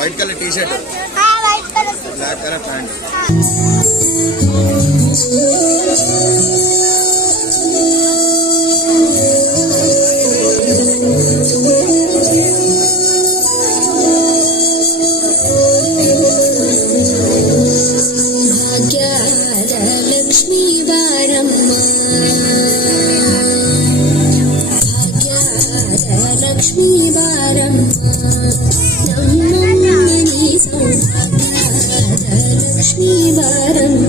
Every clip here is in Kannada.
White colour T shirt, black colour pant. ಭಾಗ್ಯದ ಲಕ್ಷ್ಮೀ ಬಾರಮ್ಮ, ಭಾಗ್ಯದ ಲಕ್ಷ್ಮೀ ಬಾರಮ್ಮ, ನಮ್ಮಮ್ಮನಿ ಸೌಭಾಗ್ಯದ ಲಕ್ಷ್ಮೀ ಬಾರಮ್ಮ,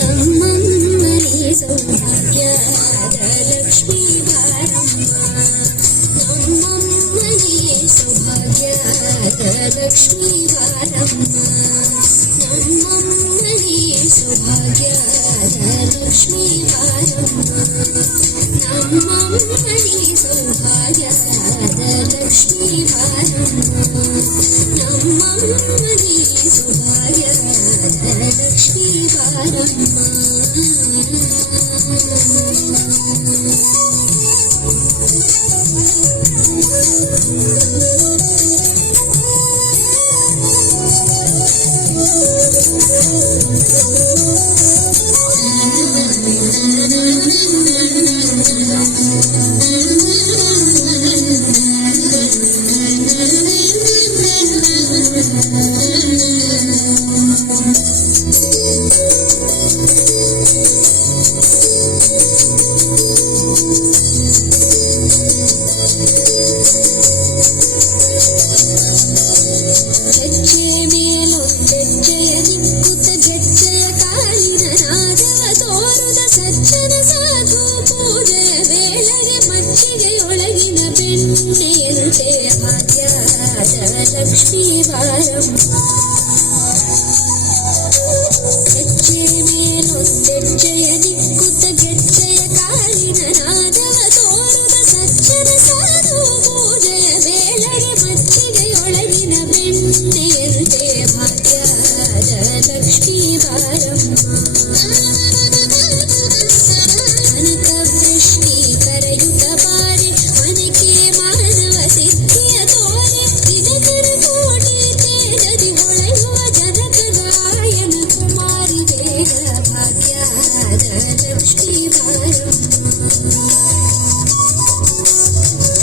ನಮ್ಮಮ್ಮನಿ ಸೌಭಾಗ್ಯದ ಲಕ್ಷ್ಮೀ ಬಾರಮ್ಮ, ನಮ್ಮಮ್ಮನಿ ಸೌಭಾಗ್ಯದ ಲಕ್ಷ್ಮೀ ಬಾರಮ್ಮ, ನಮ್ಮಮ್ಮನಿ ಸೌಭಾಗ್ಯದ ಲಕ್ಷ್ಮೀ ಬಾರಮ್ಮ, ನಮ್ಮಮ್ಮನಿ ಸೌಭಾಗ್ಯದ ಲಕ್ಷ್ಮೀ ಬಾರಮ್ಮ, ನಮ್ಮಮ್ಮನಿ ಸೌಭಾಗ್ಯದ ಲಕ್ಷ್ಮೀ ಬಾರಮ್ಮ. ಲಕ್ಷ್ಮೀ ಬಾರಮ್ಮ, ಹೆಜ್ಜೆ ಮೇಲೊಂದೆಜ್ಜೆಯ ನಿಕ್ಕುತ್ತ ಗೆಜ್ಜೆಯ ಕಾಲಿನ ನಾದವ ತೋರುದ ಸಜ್ಜನ ಸಾಧು ಪೂಜೆಯ ವೇಳೆಗೆ ಮಜ್ಜಿಗೆಯೊಳಗಿನ ಬೆಣ್ಣೆಯಂತೆ ಭಾಗ್ಯದ ಲಕ್ಷ್ಮೀ ಬಾರಮ್ಮ, ಕನಕ ವೃಷ್ಟಿ ಕರೆಯುತ್ತ ಬಾರೆ ಮನಕ್ಕೆ ಮಾನವ ಸಿದ್ಧಿಯ ತೋರೆ, ದಿನಕರ ಕೋಟಿ ತೇಜದಿ ಹೊಳೆಯುವ ಜನಕದಾಯನ ಕುಮಾರಿ ಬೇಗ ಭಾಗ್ಯದ ಲಕ್ಷ್ಮೀ ಬಾರಮ್ಮ,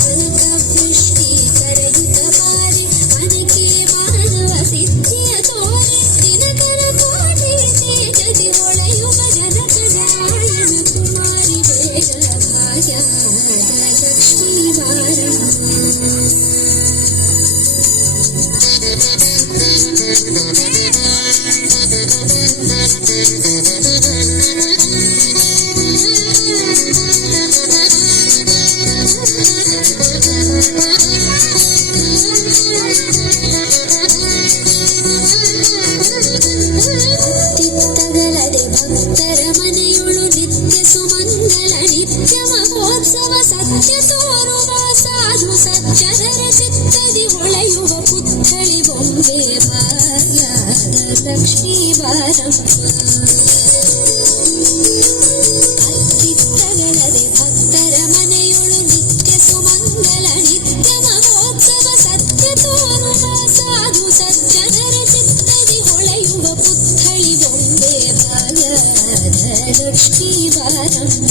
ಕನಕ ವೃಷ್ಟಿ ಕರೆಯುತ್ತ ಬಾರೆ ಮನಕ್ಕೆ ಮಾನವ ಸಿದ್ಧಿಯ ತೋರೆ, ದಿನಕರ ಕೋಟಿ ತೇಜದಿ ಹೊಳೆಯುವ ಜನಕದಾಯನ ಕುಮಾರಿ ಬೇಗ ಭಾಗ್ಯದ ಲಕ್ಷ್ಮೀ ಬಾರಮ್ಮ. ತಿತ್ತಗಲದೆ ಭಕ್ತರ ಮನೆಯೊಳು ನಿತ್ಯ ಸುಮಂಗಲ ನಿತ್ಯ ಮಹೋತ್ಸವ ಸತ್ಯ ತೋರುವ ಸಾಧು ಸಜ್ಜನರ ಚಿತ್ತದಿ ಹೊಳೆಯುವ ಪುತ್ಥಳಿ ಬೊಂಬೆ ಭಾಗ್ಯದ ಲಕ್ಷ್ಮೀ ಬಾರಮ್ಮ, ಅತ್ತಿತ್ತಗಲದೆ ಭಕ್ತರ ಮನೆಯೊಳು ನಿತ್ಯ ಸುಮಂಗಲ ನಿತ್ಯ ಮಹೋತ್ಸವ ಸತ್ಯ ತೋರುವ ಸಾಧು ಸಜ್ಜನರ ಚಿತ್ತದಿ ಹೊಳೆಯುವ ಪುತ್ಥಳಿ ಬೊಂಬೆ ಭಾಗ್ಯದ ಲಕ್ಷ್ಮೀ ಬಾರಮ್ಮ,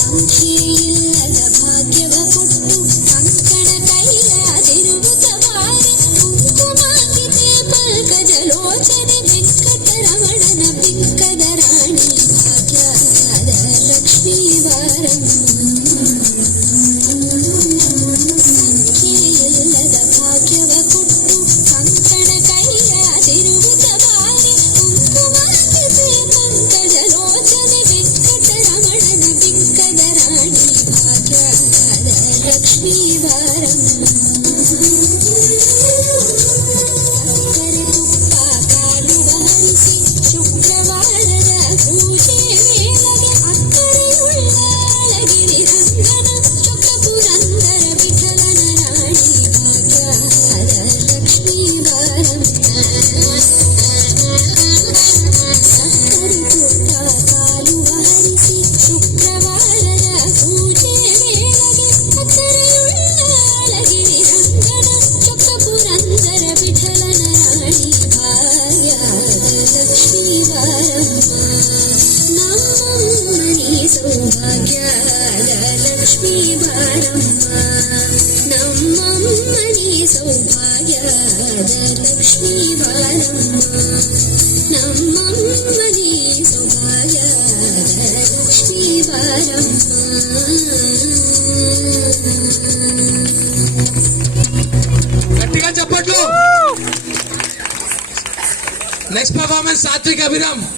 ಸಂಖ್ಯೆಯಿಲ್ಲದ ಭಾಗ್ಯವ ಕೊಟ್ಟು ಕಂಕಣ ಕೈಯಾದಿರುವುದ ಬಾರಿ, ಕುಂಕುಮಾಂಗಿತೆ ಪಲ್ಕಜ ಲೋಚನೆ ವೆಂಕಟರಮಣನ ಬಿಂಕದ ರಾಣಿ ಭಾಗ್ಯದ ಲಕ್ಷ್ಮೀ ಬಾರಮ್ಮ, ಸಂಖ್ಯೆಯಿಲ್ಲದ ಭಾಗ್ಯವ ಕೊಟ್ಟು ಕಂಕಣ ಕೈಯಾದಿರುವುದ ಬಾರಿ, ಕುಂಕುಮಾಂಗಿತೆ ಪಂಕಜ ಲೋಚನೆ ವೆಂಕಟರಮಣನ ಬಿಂಕದ ರಾಣಿ ಭಾಗ್ಯದ ಲಕ್ಷ್ಮೀ ಬಾರಮ್ಮ, ಸಕ್ಕರೆ ತುಪ್ಪ ಕಾಲುವ ಹಂಸಿ ಶುಕ್ರವಾರದ ಪೂಜೆ ವೇಳೆಗೆ ಅಕ್ಕರೆಯುಳ್ಳ ಅಳಗಿರಿ ರಂಗನ ಚೊಕ್ಕ ಪುರಂದರ ವಿಠಲನ ರಾಣಿ ಭಾಗ್ಯದ ಲಕ್ಷ್ಮೀ ಬಾರಮ್ಮ, ಸಕ್ಕರೆ ತುಪ್ಪ ಕಾಲುವ ಹರಿಸಿ ಶುಕ್ರವಾರದ ಪೂಜೆ ವೇಳೆಗೆ ಅಕ್ಕರೆಯುಳ್ಳ ಅಳಗಿರಿ ನಮ್ಮಮ್ಮನಿ ಸೌಭಾಗ್ಯದ ಲಕ್ಷ್ಮೀ ಬಾರಮ್ಮ ನಮ್ಮಮ್ಮನಿ ಸೌಭಾಗ್ಯದ ಲಕ್ಷ್ಮೀ ಬಾರಮ್ಮ ನಮ್ಮಮ್ಮನಿ ಸೌಭಾಗ್ಯದ ಲಕ್ಷ್ಮೀ ಬಾರಮ್ಮ గట్టిగా చప్పట్లు. Next performance Sathvik Abhiram.